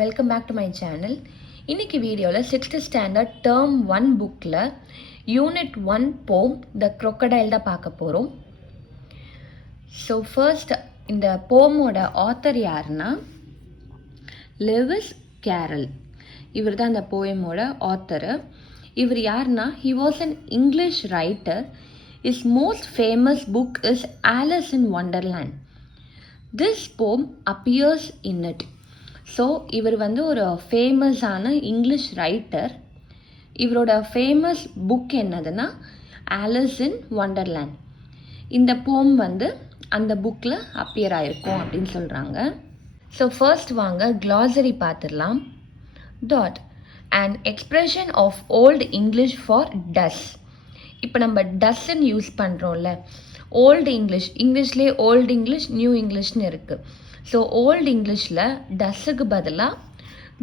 Welcome back to my channel. இன்னைக்கு வீடியோவில் 6th standard term 1 புக்கில் யூனிட் 1 போம் த crocodile தான் பார்க்க போகிறோம். ஸோ ஃபர்ஸ்ட் இந்த போமோட ஆத்தர் யாருன்னா லெவிஸ் கேரல். இவர் தான் இந்த போயமோட ஆத்தரு. இவர் யாருன்னா he was an English writer. Is most famous book is Alice in wonderland. This போம் அப்பியர்ஸ் இன் இட். ஸோ இவர் வந்து ஒரு ஃபேமஸான இங்கிலீஷ் ரைட்டர். இவரோட ஃபேமஸ் புக் என்னதுன்னா ஆலிஸ் இன் வண்டர்லேண்ட். இந்த போம் வந்து அந்த புக்கில் அப்பியர் ஆயிருக்கும் அப்படின்னு சொல்கிறாங்க. ஸோ ஃபர்ஸ்ட் வாங்க glossary பார்த்துடலாம். Dot an expression of old English for டஸ். இப்போ நம்ம டஸ்ன்னு யூஸ் பண்ணுறோம்ல, ஓல்டு இங்கிலீஷ்லேயே ஓல்டு இங்கிலீஷ் நியூ இங்கிலீஷ்னு இருக்குது. ஸோ ஓல்டு இங்கிலீஷில் டஸ்ஸுக்கு பதிலாக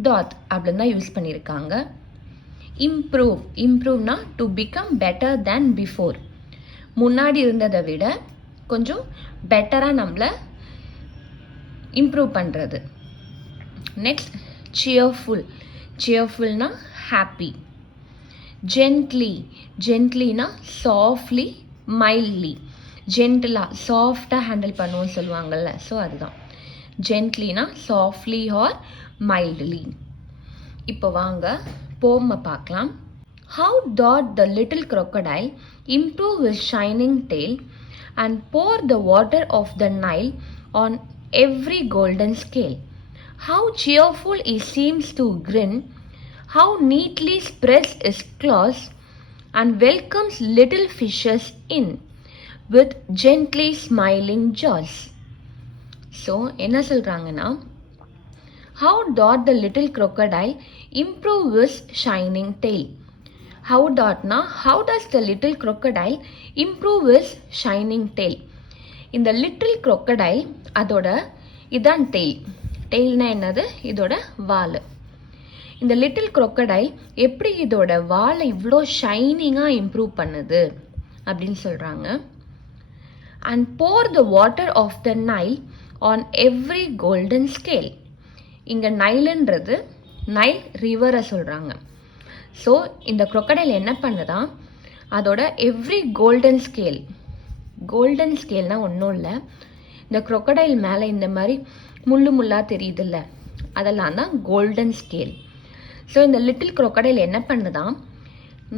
டாட் அப்படின்னு தான் யூஸ் பண்ணியிருக்காங்க. இம்ப்ரூவ்னா to become better than before. முன்னாடி இருந்ததை விட கொஞ்சம் பெட்டராக நம்மளை இம்ப்ரூவ் பண்ணுறது. நெக்ஸ்ட் சியர்ஃபுல்னா ஹாப்பி. ஜென்ட்லினா சாஃப்ட்லி மைல்ட்லி. ஜென்டிலாக சாஃப்டாக ஹேண்டில் பண்ணுவோம்னு சொல்லுவாங்கள்ல, ஸோ அதுதான் ஜென்ட்லினா சாஃப்ட்லி ஆர் மைல்ட்லி. இப்போ வாங்க போமை பார்க்கலாம். How dot the little crocodile improve his shining tail and pour the water of the Nile on every golden scale? How cheerful he seems to grin, how neatly spreads his claws and welcomes little fishes in with gently smiling jaws. So என்ன சொல்கிறாங்கன்னா, how dot the little crocodile improve his shining tail? How does the little crocodile improve his shining tail? இந்த little crocodile அதோட இதான் டெய்ல்னா என்னது, இதோட வால். இந்த little crocodile எப்படி இதோட வாலை இவ்வளோ ஷைனிங்காக இம்ப்ரூவ் பண்ணுது அப்படின்னு சொல்கிறாங்க. and pour the water of the Nile on every golden scale. இங்கே நைலுன்றது நைல் ரிவரை சொல்கிறாங்க. ஸோ இந்த crocodile என்ன பண்ணுதான், அதோட எவ்ரி கோல்டன் ஸ்கேல்னால் ஒன்றும் இல்லை, இந்த crocodile மேலே இந்த மாதிரி முள்ளாக தெரியுதுல்ல, அதெல்லாம் தான் கோல்டன் ஸ்கேல். ஸோ இந்த லிட்டில் crocodile என்ன பண்ணுதான்,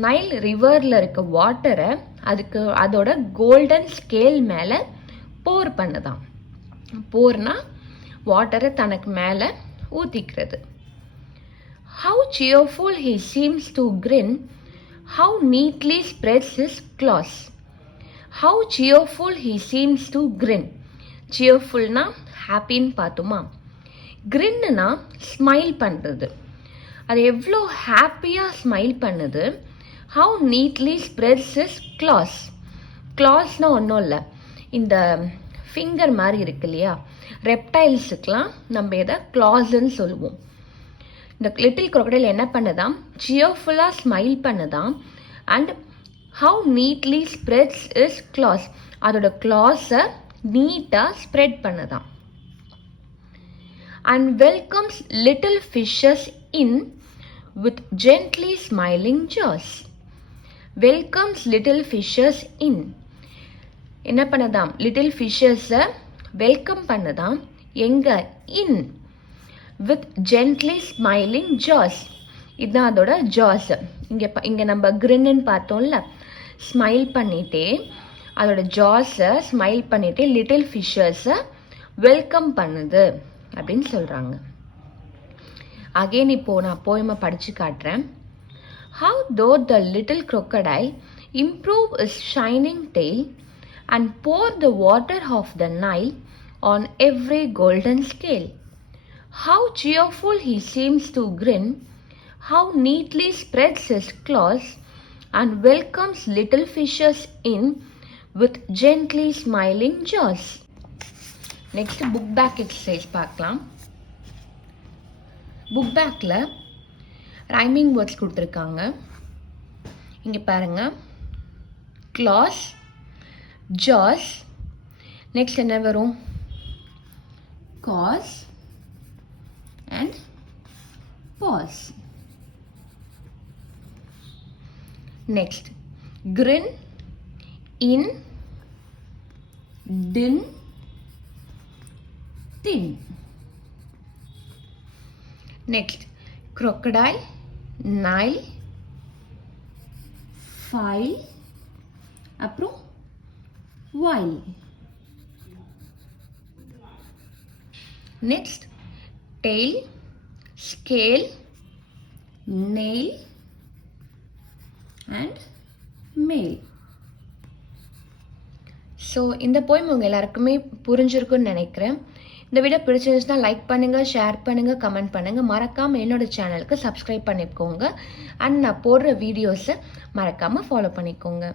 நைல் ரிவரில் இருக்க வாட்டரை அதோட கோல்டன் ஸ்கேல் மேலே போர் பண்ணுதான். போர்னா வாட்டரை தனக்கு மேலே ஊற்றிக்கிறது. How cheerful he seems to grin, how neatly spreads his claws. how cheerful he seems to grin. cheerfulனா ஹாப்பின்னு பார்த்துமா, கிரின்னா ஸ்மைல் பண்ணுறது. அது எவ்வளோ ஹாப்பியாக ஸ்மைல் பண்ணுது. how neatly spreads his claws. clawsனால் ஒன்றும் இல்லை, இந்த ஃபிங்கர் மாதிரி இருக்கு இல்லையா, ரெப்டைல்ஸுக்கெலாம் நம்ம எதை கிளாஸ்ன்னு சொல்லுவோம். இந்த லிட்டில் crocodile என்ன பண்ணுதான், சியர்ஃபுல்லாக ஸ்மைல் பண்ணுதான். And how neatly spreads his claws, அதோட கிளாஸை நீட்டாக ஸ்ப்ரெட் பண்ணுதான். And welcomes little fishes in with gently smiling jaws. Welcomes little fishes in என்ன பண்ணதாம், லிட்டில் ஃபிஷஸை வெல்கம் பண்ணதாம். எங்க, in with gently smiling jaws. இதுதான் அதோட ஜாஸ். இங்கே நம்ம கிரின்னு பார்த்தோம்ல, ஸ்மைல் பண்ணிட்டே அதோட ஜாஸை ஸ்மைல் பண்ணிட்டே லிட்டில் ஃபிஷஸை வெல்கம் பண்ணுது அப்படின்னு சொல்கிறாங்க. அகெயின் இப்போது நான் போயமை படித்து காட்டுறேன். How Dhoot the little crocodile improve his shining tail and pour the water of the Nile on every golden scale. How cheerful he seems to grin, how neatly spreads his claws and welcomes little fishes in with gently smiling jaws. Next book back exercise பார்க்கலாம். Book பேக்கில் rhyming words கொடுத்துருக்காங்க. இங்கே பாருங்கள், claws, jaws, next என்ன வரும், cause and pause. Next, grin, in, din, thin. Next, crocodile, Nile, file, அப்புறம் while. Next, tail, scale, nail and mail. So இந்த poem உங்கள் எல்லாருக்குமே புரிஞ்சிருக்குன்னு நினைக்கிறேன். இந்த வீடியோ பிடிச்சிருந்துச்சுன்னா லைக் பண்ணுங்கள், ஷேர் பண்ணுங்கள், கமெண்ட் பண்ணுங்கள். மறக்காமல் என்னோடய சேனலுக்கு சப்ஸ்கிரைப் பண்ணிக்கோங்க. அண்ட் நான் போடுற வீடியோஸை மறக்காமல் ஃபாலோ பண்ணிக்கோங்க.